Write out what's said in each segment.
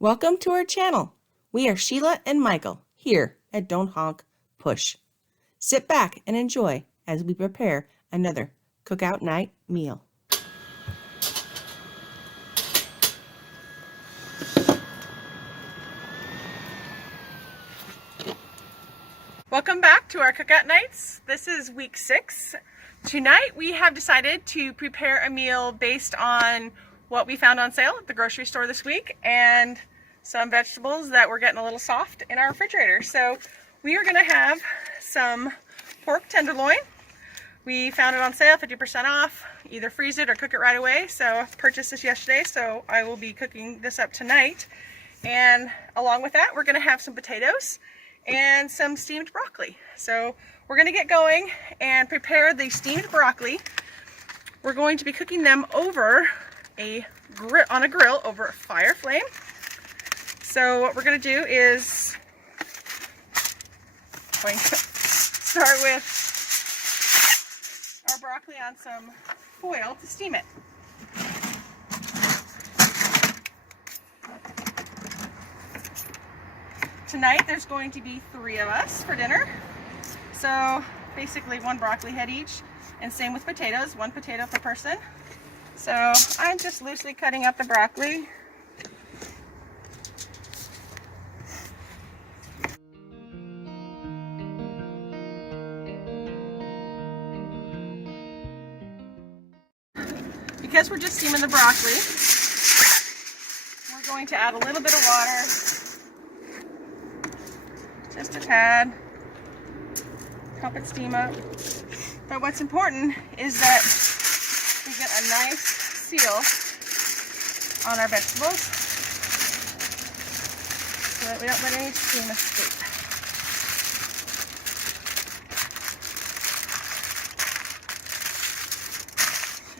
Welcome to our channel. We are Sheila and Michael here at Don't Honk Push. Sit back and enjoy as we prepare another cookout night meal. Welcome back to our cookout nights. This is week 6. Tonight we have decided to prepare a meal based on what we found on sale at the grocery store this week and some vegetables that were getting a little soft in our refrigerator. So we are going to have some pork tenderloin. We found it on sale, 50% off. Either freeze it or cook it right away. So I purchased this yesterday, so I will be cooking this up tonight. And along with that, we're going to have some potatoes and some steamed broccoli. So we're going to get going and prepare the steamed broccoli. We're going to be cooking them over on a grill over a fire flame. So what we're going to do is start with our broccoli on some foil to steam it. Tonight there's going to be 3 of us for dinner. So basically 1 broccoli head each, and same with potatoes, 1 potato per person. So I'm just loosely cutting up the broccoli. Because we're just steaming the broccoli, we're going to add a little bit of water, just a tad, help it steam up. But what's important is that we get a nice seal on our vegetables so that we don't let any steam escape.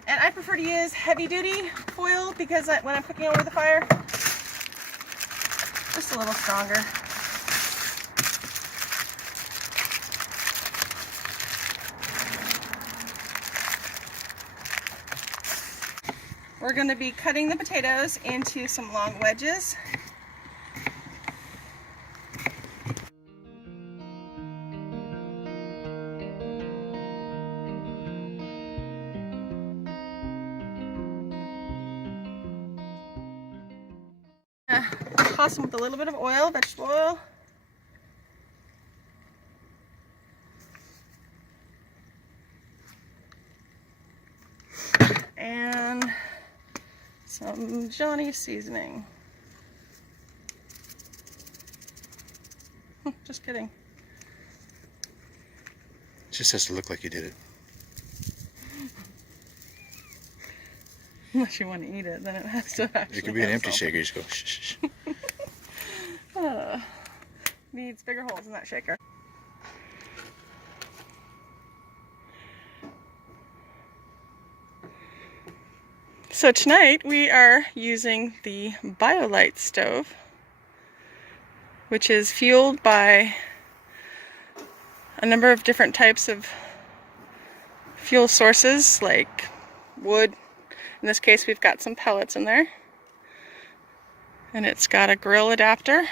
And I prefer to use heavy duty foil because when I'm cooking over the fire, just a little stronger. We're going to be cutting the potatoes into some long wedges. Toss them with a little bit of oil, vegetable oil. And some Johnny seasoning. Just kidding. It just has to look like you did it. Unless you want to eat it, then it has to actually. It could be an empty shaker. You just go shh, shh, shh. Needs bigger holes in that shaker. So tonight we are using the BioLite stove, which is fueled by a number of different types of fuel sources like wood. In this case we've got some pellets in there, and it's got a grill adapter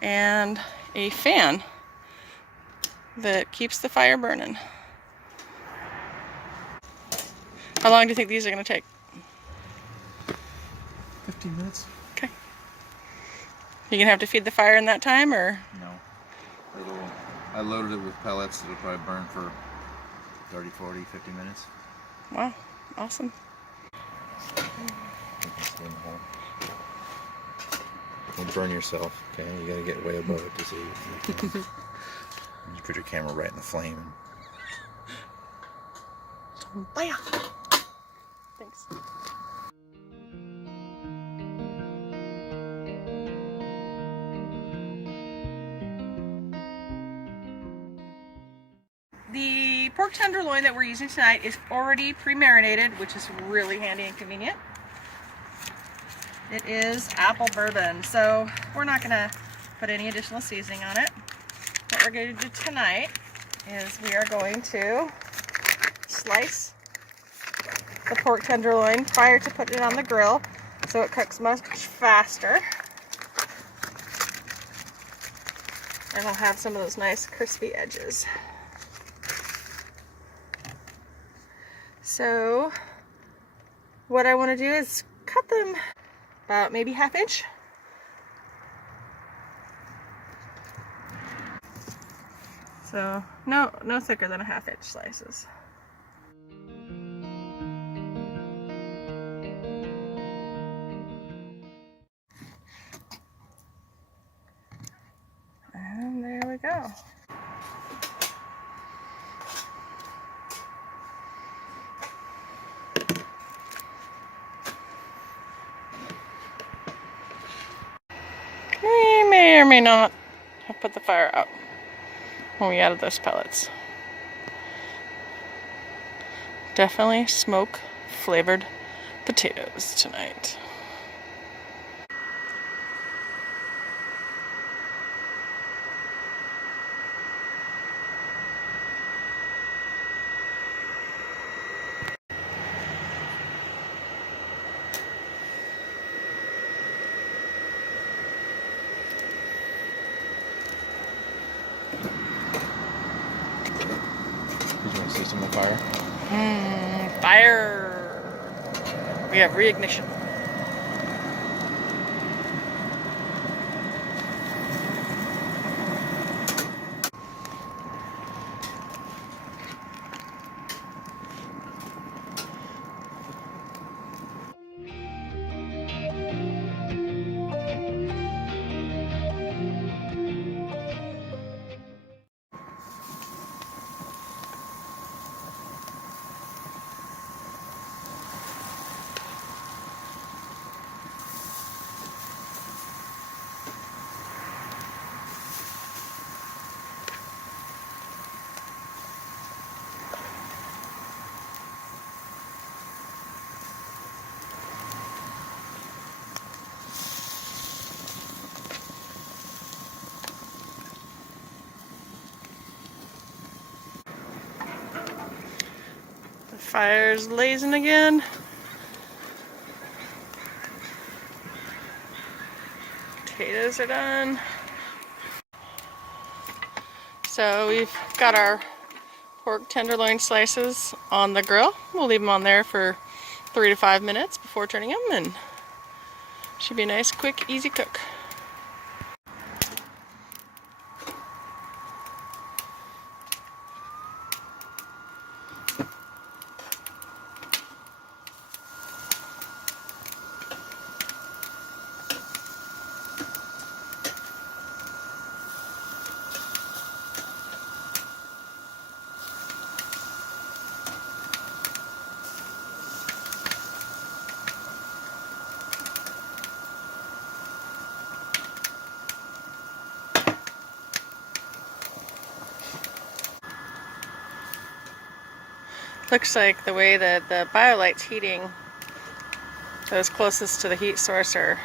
and a fan that keeps the fire burning. How long do you think these are going to take? 15 minutes. Okay. You going to have to feed the fire in that time, or? No. I loaded it with pellets. It'll probably burn for 30, 40, 50 minutes. Wow. Awesome. Don't burn yourself, okay? You gotta get way above it to see. You put your camera right in the flame. Bam! Thanks. The pork tenderloin that we're using tonight is already pre-marinated, which is really handy and convenient. It is apple bourbon, so we're not going to put any additional seasoning on it. What we're going to do tonight is we are going to slice the pork tenderloin prior to putting it on the grill. so it cooks much faster. And it'll have some of those nice crispy edges. So what I want to do is cut them about maybe 1/2 inch. So no thicker than 1/2 inch slices. And there we go. We may or may not have put the fire out when we added those pellets. Definitely smoke flavored potatoes tonight. Did you want to see some of the fire? Fire! We have reignition. The fire's blazing again. Potatoes are done. So we've got our pork tenderloin slices on the grill. We'll leave them on there for 3 to 5 minutes before turning them, and should be a nice, quick, easy cook. Looks like the way that the BioLite's heating, those closest to the heat source are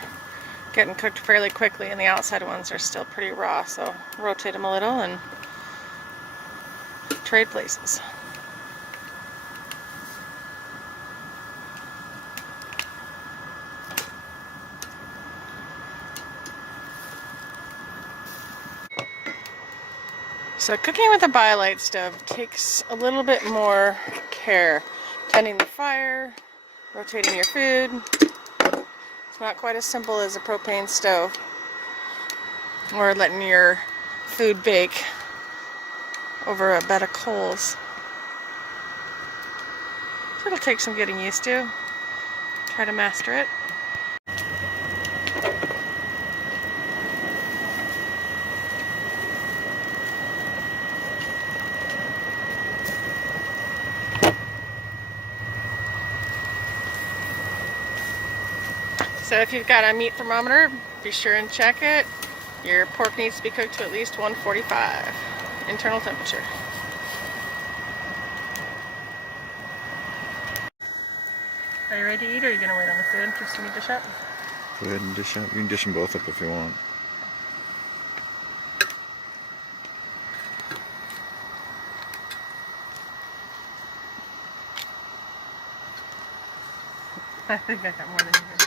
getting cooked fairly quickly, and the outside ones are still pretty raw, so rotate them a little and trade places. So cooking with a BioLite stove takes a little bit more care. Tending the fire, rotating your food. It's not quite as simple as a propane stove or letting your food bake over a bed of coals. So it'll take some getting used to. Try to master it. So if you've got a meat thermometer, be sure and check it. Your pork needs to be cooked to at least 145 internal temperature. Are you ready to eat, or are you going to wait on the food just to dish up? Go ahead and dish up. You can dish them both up if you want. I think I got more than you did.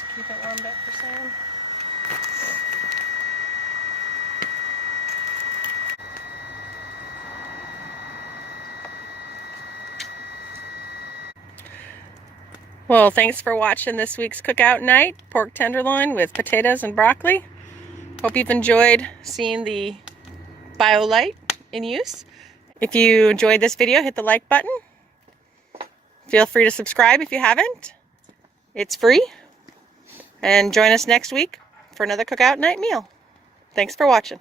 Just keep it warmed up for Sam. Well, thanks for watching this week's cookout night. Pork tenderloin with potatoes and broccoli. Hope you've enjoyed seeing the BioLite in use. If you enjoyed this video, hit the like button. Feel free to subscribe if you haven't. It's free. And join us next week for another cookout night meal. Thanks for watching.